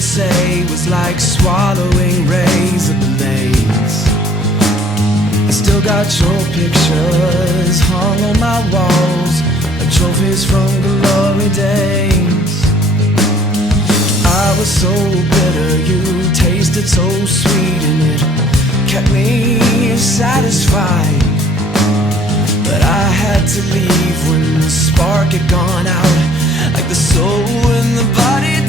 would say was like swallowing razor blades. I still got your pictures hung on my walls, like trophies from glory days. I was so bitter, you tasted so sweet, and it kept me satisfied. But I had to leave when the spark had gone out, like the soul in the body